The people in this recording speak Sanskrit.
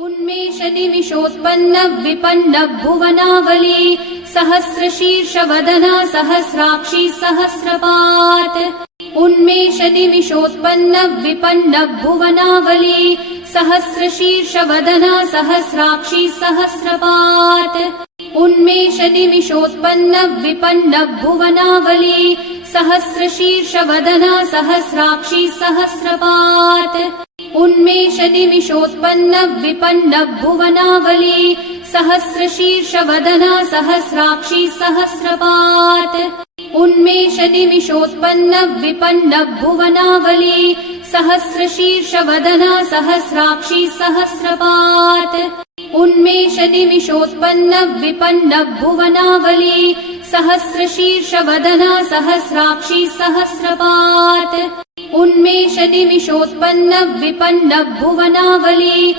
उन्मेषनिमिषोत्पन्न विपन्न भुवनावली सहस्रशीर्षवदना सहस्राक्षी सहस्रपात् उन्मेषनिमिषोत्पन्न विपन्न भुवनावली सहस्रशीर्षवदना सहस्राक्षी सहस्रपात् उन्मेषनिमिषोत्पन्न विपन्न भुवनावली सहस्रशीर्षवदना सहस्राक्षी सहस्रपात् उन्मेषनिमिषोत्पन्न विपन्न भुवनावली सहस्रशीर्षवदना सहस्राक्षी सहस्रपात् उन्मेषनिमिषोत्पन्न विपन्न भुवनावली सहस्रशीर्षवदना सहस्राक्षी सहस्रपात् उन्मेषनिमिषोत्पन्न विपन्न भुवनावली सहस्रशीर्षवदना सहस्राक्षी सहस्रपात् उन्मेषनिमिषोत्पन्न विपन्न भुवनावली